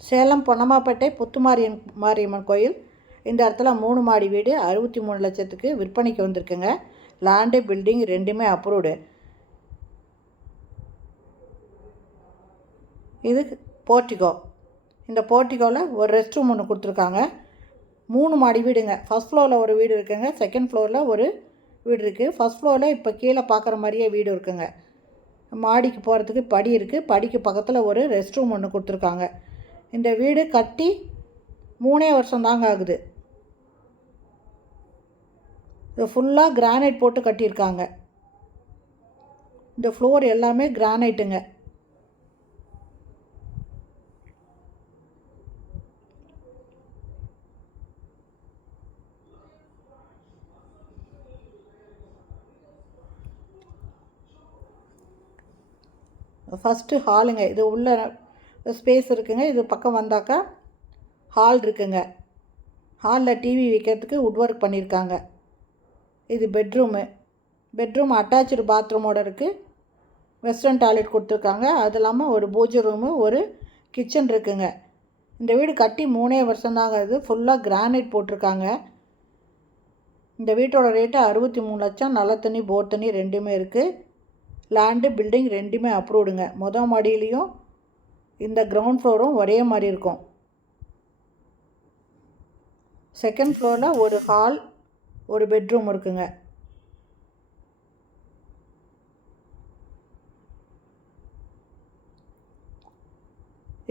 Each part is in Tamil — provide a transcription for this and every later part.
சேலம் பொன்னம்மாப்பேட்டை மாரியம்மன் கோயில். இந்த இடத்துல 3 மாடி வீடு 63 லட்சத்துக்கு விற்பனைக்கு வந்திருக்குங்க. லேண்டு பில்டிங் ரெண்டுமே அப்ரூவ்டு. இது போர்ட்டிகோ. இந்த போர்ட்டிகோவில் ஒரு ரெஸ்ட் ரூம் ஒன்று கொடுத்துருக்காங்க. 3 மாடி வீடுங்க. ஃபஸ்ட் ஃப்ளோரில் ஒரு வீடு இருக்குங்க, செகண்ட் ஃப்ளோரில் ஒரு வீடு இருக்குது. ஃபஸ்ட் ஃப்ளோரில் இப்போ கீழே பார்க்குற மாதிரியே வீடு இருக்குங்க. மாடிக்கு போகிறதுக்கு படி இருக்குது. படிக்கு பக்கத்தில் ஒரு ரெஸ்ட் ரூம் ஒன்று கொடுத்துருக்காங்க. இந்த வீடு கட்டி 3 வருஷம் தாங்க ஆகுது. இது ஃபுல்லாக கிரானைட் போட்டு கட்டியிருக்காங்க. இந்த ஃப்ளோர் எல்லாமே கிரானைட்டுங்க. ஃபஸ்ட்டு ஹாலுங்க. இது உள்ள ஸ்பேஸ் இருக்குங்க. இது பக்கம் வந்தாக்கா ஹால் இருக்குங்க. ஹாலில் டிவி வைக்கிறதுக்கு வுட் ஒர்க் பண்ணியிருக்காங்க. இது பெட்ரூம் அட்டாச்சு பாத்ரூமோடு இருக்குது. வெஸ்டர்ன் டாய்லெட் கொடுத்துருக்காங்க. அது இல்லாமல் ஒரு பூஜை ரூமு, ஒரு கிச்சன் இருக்குங்க. இந்த வீடு கட்டி 3 வருஷம்தாங்க. இது ஃபுல்லாக கிரானைட் போட்டிருக்காங்க. இந்த வீட்டோட ரேட்டு 63 லட்சம். நல்ல தண்ணி, போர் தண்ணி ரெண்டுமே இருக்குது. லேண்டு பில்டிங் ரெண்டுமே அப்ரூவ்டுங்க. மாடியிலையும் இந்த கிரவுண்ட் ஃப்ளோரும் ஒரே மாதிரி இருக்கும். செகண்ட் ஃப்ளோரில் ஒரு ஹால், ஒரு பெட்ரூம் இருக்குங்க.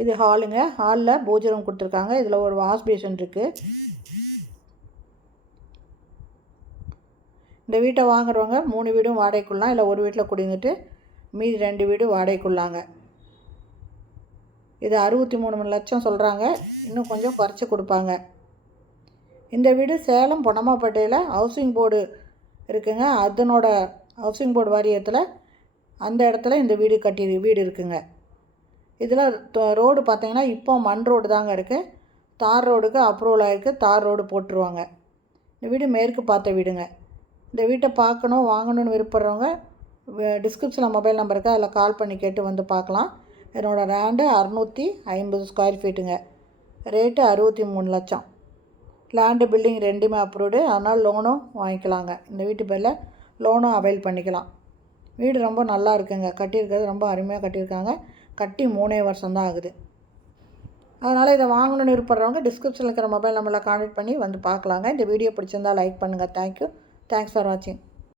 இது ஹாலுங்க. ஹாலில் பூஜை ரூம் கொடுத்துருக்காங்க. இதில் ஒரு வாஷ் பேஷன் இருக்குது. இந்த வீட்டை வாங்குறவங்க 3 வீடும் வாடகைக்குள்ளலாம், இல்லை ஒரு வீட்டில் குடியிருந்துட்டு மீதி 2 வீடு வாடகைக்குள்ளாங்க. இது 63 லட்சம் சொல்கிறாங்க. இன்னும் கொஞ்சம் குறைச்சி கொடுப்பாங்க. இந்த வீடு சேலம் பொன்னம்மாப்பேட்டையில் ஹவுசிங் போர்டு இருக்குங்க. அதனோட ஹவுசிங் போர்டு வாரியத்தில் அந்த இடத்துல இந்த வீடு இருக்குங்க. இதில் ரோடு பார்த்திங்கன்னா இப்போ மண் ரோடு தாங்க இருக்குது. தார் ரோடுக்கு அப்ரூவல் ஆகிருக்கு. தார் ரோடு போட்டுருவாங்க. இந்த வீடு மேற்கு பார்த்த வீடுங்க. இந்த வீட்டை பார்க்கணும், வாங்கணும்னு விருப்பப்படுறவங்க டிஸ்கிரிப்ஷனில் மொபைல் நம்பருக்கு அதில் கால் பண்ணி கேட்டு வந்து பார்க்கலாம். என்னோடய லேண்டு 650 ஸ்கொயர் ஃபீட்டுங்க. ரேட்டு 63 லட்சம். லேண்டு பில்டிங் ரெண்டுமே அப்ரூவ்டு. அதனால் லோனும் வாங்கிக்கலாங்க. இந்த வீட்டு பேரில் லோனும் அவைல் பண்ணிக்கலாம். வீடு ரொம்ப நல்லா இருக்குங்க. கட்டியிருக்கிறது ரொம்ப அருமையாக கட்டியிருக்காங்க. கட்டி 3 வருஷம்தான் ஆகுது. அதனால் இதை வாங்கணும்னு விருப்பப்படுறவங்க டிஸ்கிரிப்ஷனில் இருக்கிற மொபைல் நம்பரில் கான்டாக்ட் பண்ணி வந்து பார்க்கலாங்க. இந்த வீடியோ பிடிச்சிருந்தால் லைக் பண்ணுங்கள். தேங்க்யூ. தேங்க்ஸ் ஃபார் வாட்சிங்.